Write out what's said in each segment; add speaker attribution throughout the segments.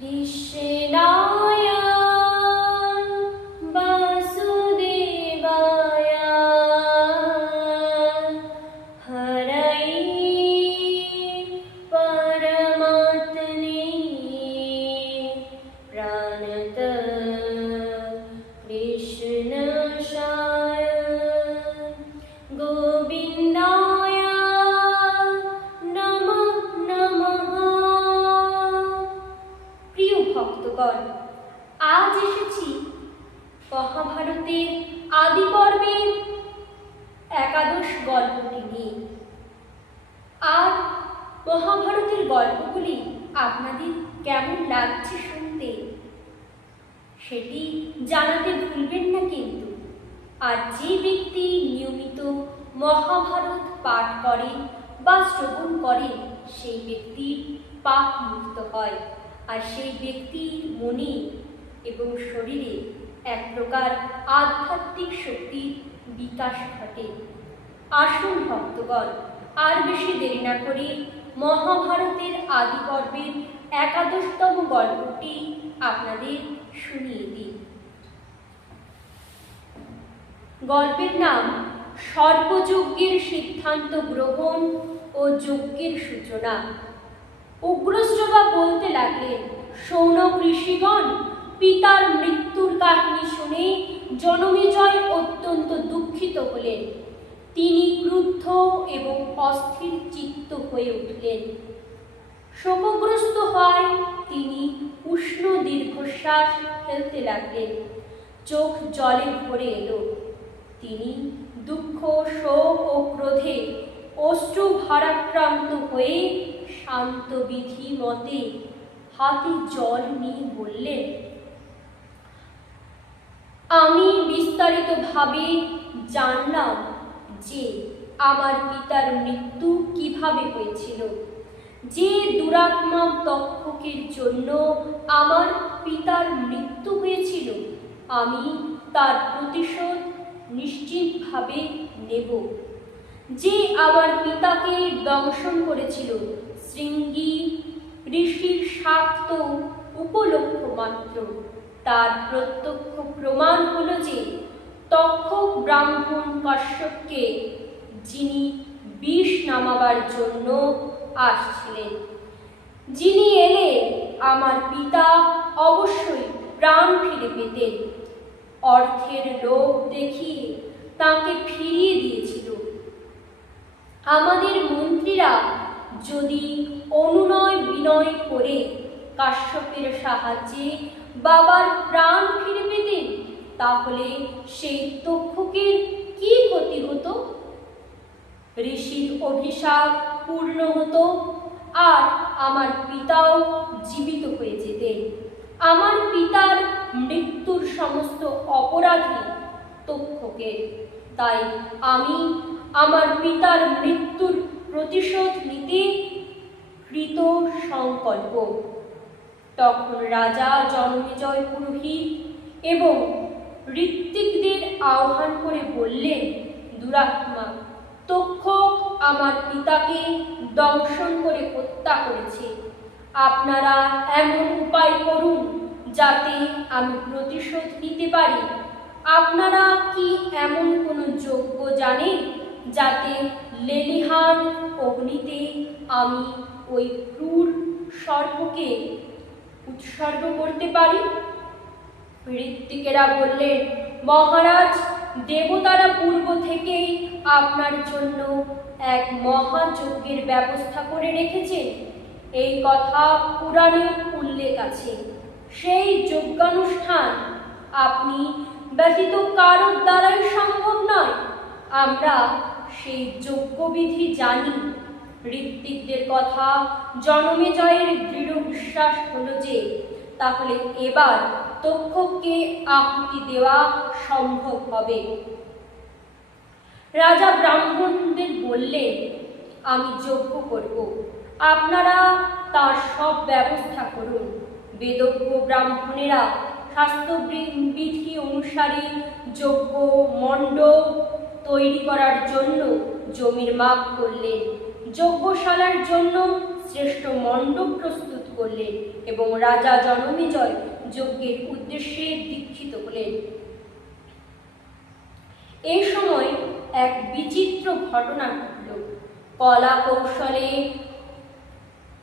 Speaker 1: কৃষ্ণায় গল্পটি নিয়ে। আর মহাভারতের গল্পগুলি আপনাদের কেমন লাগছে শুনতে, সেটি জানাতে ভুলবেন না কিন্তু। আর যে ব্যক্তি নিয়মিত মহাভারত পাঠ করেন বা শ্রবণ করেন, সেই ব্যক্তির পাপ মুক্ত হয়। আর সেই ব্যক্তির মনে এবং শরীরে এক প্রকার আধ্যাত্মিক শক্তির বিকাশ ঘটে। আসুন ভক্তগণ, আর বেশি দেরি না করে মহাভারতের আদি পর্বের একাদশতম গল্পটি আপনাদের শুনিয়ে দিই। গল্পের নাম সর্বযজ্ঞের সিদ্ধান্ত গ্রহণ ও যজ্ঞের সূচনা। উগ্রশ্রবা বলতে লাগলেন সৌন ঋষিগণ, পিতার মৃত্যুর কাহিনী শুনে জনমেজয় অত্যন্ত দুঃখিত হলেন। তিনি ক্রুদ্ধ এবং অস্থির চিত্ত হয়ে উঠলেন। শোকগ্রস্ত হয় তিনি উষ্ণ দীর্ঘশ্বাস ফেলতে লাগলেন। চোখ জলে ভরে এলো। তিনি দুঃখ, শোক ও ক্রোধে অশ্রু ভারাক্রান্ত হয়ে শান্ত বিধি মতে হাতে জল নিয়ে বললেন, আমি বিস্তারিতভাবে জানলাম যে আমার পিতার মৃত্যু কীভাবে হয়েছিল? যে দুরাত্মা তক্ষকের জন্য আমার পিতার মৃত্যু হয়েছিল, আমি তার প্রতিশোধ নিশ্চিতভাবে নেব। যে আমার পিতাকে দংশন করেছিল, শৃঙ্গী ঋষির স্বার্থ উপলক্ষ মাত্র। তার প্রত্যক্ষ প্রমাণ হল যে তক্ষক ব্রাহ্মণ কাশ্যপকে, যিনি বিষ নামাবার জন্য আসছিলেন। যিনি এলে আমার পিতা অবশ্যই প্রাণ ফিরে পেতেন। অর্থের লোভ দেখিয়ে তাকে ফিরিয়ে দিয়েছিল। আমাদের মন্ত্রীরা যদি অনুনয় বিনয় করে কাশ্যপের সাহায্যে বাবার প্রাণ ফিরে পেতেন তাহলে সেই তক্ষকের কি ক্ষতি হতো? ঋষির অভিশাপ পূর্ণ হতো আর আমার পিতাও জীবিত হয়ে যেতেন। আমার পিতার মৃত্যুর সমস্ত অপরাধী তক্ষকের তাই আমি আমার পিতার মৃত্যুর প্রতিশোধ নিতে কৃত সংকল্প। তখন রাজা জনমেজয় পুরোহিত এবং ঋত্বিকদের আহ্বান করে বললেন, দুরাত্মা, তক্ষক আমার পিতাকে দংশন করে হত্যা করেছে। আপনারা এমন উপায় করুন যাতে আমি প্রতিশোধ নিতে পারি। আপনারা কি এমন কোনো যোগ্য জানেন যাতে লেলিহান অগ্নিতে আমি ওই ক্রূর সর্পকে উৎসর্গ করতে পারি? ঋত্বিকেরা বললেন, মহারাজ, দেবতারা পূর্ব থেকেই আপনার জন্য এক মহাযজ্ঞের ব্যবস্থা করে রেখেছেন। এই কথা পুরাণে উল্লেখ আছে। সেই যজ্ঞানুষ্ঠান আপনি ব্যতীত কারোর দ্বারাই সম্ভব নয়। আমরা সেই যজ্ঞবিধি জানি। ঋত্বিকদের কথা জনমেজয়ের দৃঢ় বিশ্বাস হলো যে তাহলে এবার তক্ষককে আহুতি দেওয়া সম্ভব হবে। রাজা ব্রাহ্মণদের বললেন, আমি যজ্ঞ করব। আপনারা তার সব ব্যবস্থা করুন। বেদজ্ঞ ব্রাহ্মণেরা স্বাস্থ্যবিধি অনুসারে যজ্ঞ মণ্ডপ তৈরি করার জন্য জমির মাপ করলেন। যজ্ঞশালার জন্য শ্রেষ্ঠ মণ্ডপ প্রস্তুত করলেন এবং রাজা জনমেজয় যজ্ঞের উদ্দেশ্যে দীক্ষিত হলেন। এই সময় এক বিচিত্র ঘটনা ঘটল। কলা কৌশলে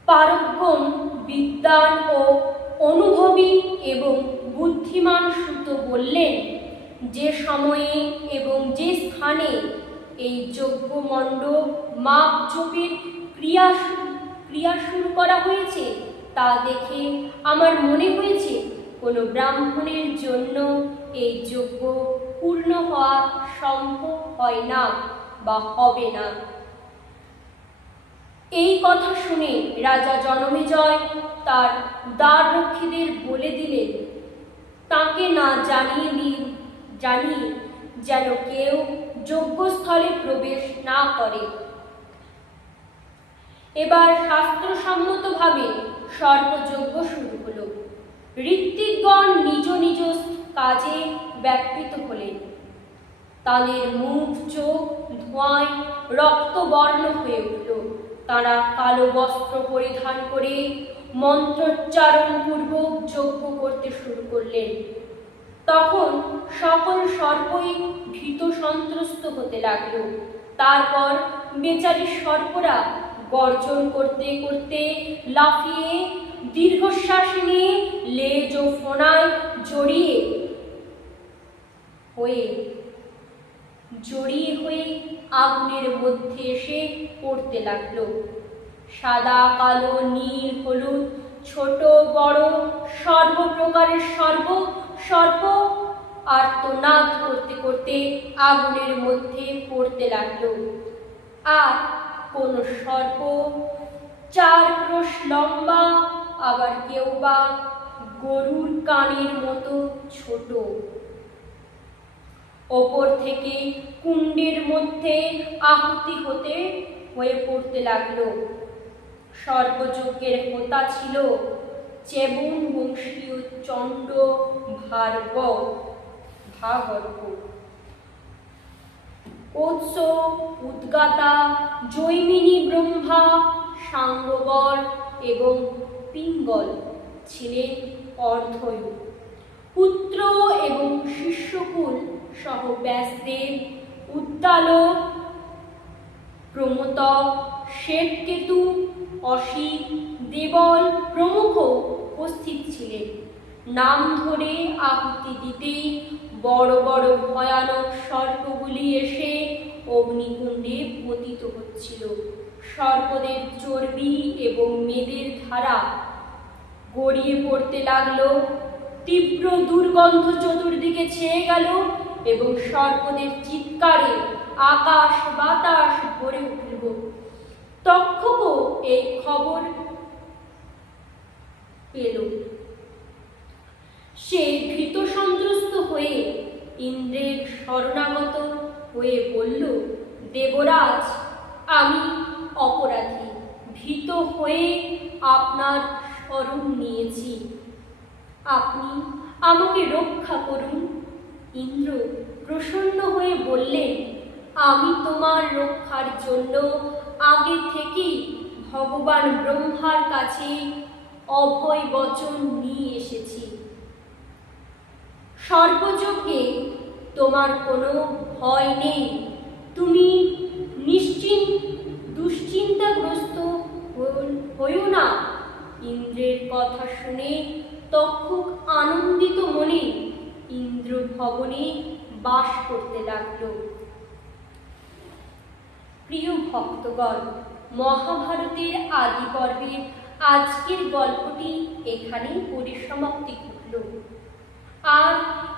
Speaker 1: পারঙ্গম বিদ্যান ও অনুভবী এবং বুদ্ধিমান সুত বললেন, যে সময়ে এবং যে স্থানে এই যজ্ঞ মণ্ডপ মাপজোপের ক্রিয়া ক্রিয়া শুরু করা হয়েছে তা দেখে আমার মনে হয়েছে কোনো ব্রাহ্মণের জন্য এই যজ্ঞ পূর্ণ হওয়া সম্ভব হয় না বা হবে না। এই কথা শুনে রাজা জনমেজয় তার দ্বাররক্ষীদের বলে দিলেন, তাকে না জানিয়ে দিন, জানিয়ে যেন কেউ যজ্ঞস্থলে প্রবেশ না করে। এবার শাস্ত্রসম্মতভাবে সর্বযজ্ঞ শুরু হলো। ঋত্বিকগণ নিজ নিজ কাজে ব্যাপৃত হলেন। তাদের মুখ, চোখ, ধোঁয়ায় রক্তবর্ণ হয়ে উঠল। তারা কালো বস্ত্র পরিধান করে মন্ত্রোচ্চারণ পূর্বক যজ্ঞ করতে শুরু করলেন। তখন সকল সর্পই ভীত সন্ত্রস্ত হতে লাগল। তারপর বেচারি সর্পরা গর্জন করতে করতে লাফিয়ে, দীর্ঘশ্বাস নিয়ে লেজ ও ফোনায় জড়িয়ে হয়ে জড়িয়ে হয়ে আগুনের মধ্যে এসে পড়তে লাগল। সাদা, কালো, নীল, হলুদ, ছোট, বড়, সর্বপ্রকারের সর্ব সর্প আর্তনাদ করতে করতে আগুনের মধ্যে পড়তে লাগল। আর কোন সর্প, চার ক্রোশ লম্বা, আবার কেউ বা গরুর কানের মতো ছোট। ওপর থেকে কুণ্ডের মধ্যে আহুতি হতে হয়ে পড়তে লাগল। সর্বযজ্ঞের হোতা ছিল চেবুন বংশীয় চণ্ড ভার্গ ভাগর্ভ কোৎস উদ্গাতা, জৈমিনী ব্রহ্মা, সাঙ্গবর এবং পিঙ্গল ছিলেন অর্ধয়ু পুত্র এবং শিষ্যকুল সহ ব্যাসদেব উদ্দালক প্রমতক শ্বেতকেতু অসিত দেবল প্রমুখ উপস্থিত ছিলেন। নাম ধরে আহুতি দিতেই বড় বড় ভয়ানক সর্পগুলি এসে অগ্নিকুণ্ডে পতিত হচ্ছিল। সর্পদের চর্বি এবং মেদের ধারা গড়িয়ে পড়তে লাগল। তীব্র দুর্গন্ধ চতুর্দিকে ছেয়ে গেল এবং সর্পদের চিৎকারে আকাশ বাতাস ভরে উঠল। তক্ষকও এই খবর পেল। সে ভীত হয়ে ইন্দ্রের শরণাগত হয়ে বলল, দেবরাজ, আমি অপরাধী। ভীত হয়ে আপনার স্মরণ নিয়েছি। আপনি আমাকে রক্ষা করুন। ইন্দ্র প্রসন্ন হয়ে বললেন আমি তোমার রক্ষার জন্য আগে থেকেই ভগবান ব্রহ্মার কাছে অভয় বচন নিয়ে সর্বযজ্ঞে তোমার কোনো ভয় নেই। তুমি নিশ্চিন্ত দুশ্চিন্তাগ্রস্ত হইও না। ইন্দ্রের কথা শুনে তক্ষক আনন্দিত মনে ইন্দ্র ভবনে বাস করতে লাগল। প্রিয় ভক্তগণ, মহাভারতের আদি পর্বের আজকের গল্পটি এখানেই পরিসমাপ্তি ঘটল। আর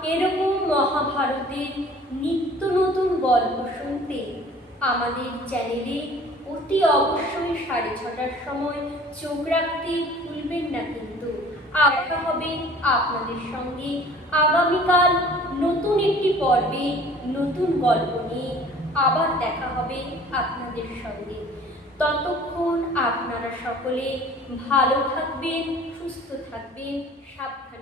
Speaker 1: এরকম মহাভারতের নিত্য নতুন গল্প শুনতে আমাদের চ্যানেলে অতি অবশ্যই সাড়ে ছটার সময় চোখ রাখতে ভুলবেন না কিন্তু। দেখা হবে আপনাদের সঙ্গে আগামীকাল নতুন একটি পর্বে নতুন গল্প নিয়ে। আবার দেখা হবে আপনাদের সঙ্গে। ততক্ষণ আপনারা সকলে ভালো থাকবেন, সুস্থ থাকবেন, সাবধানে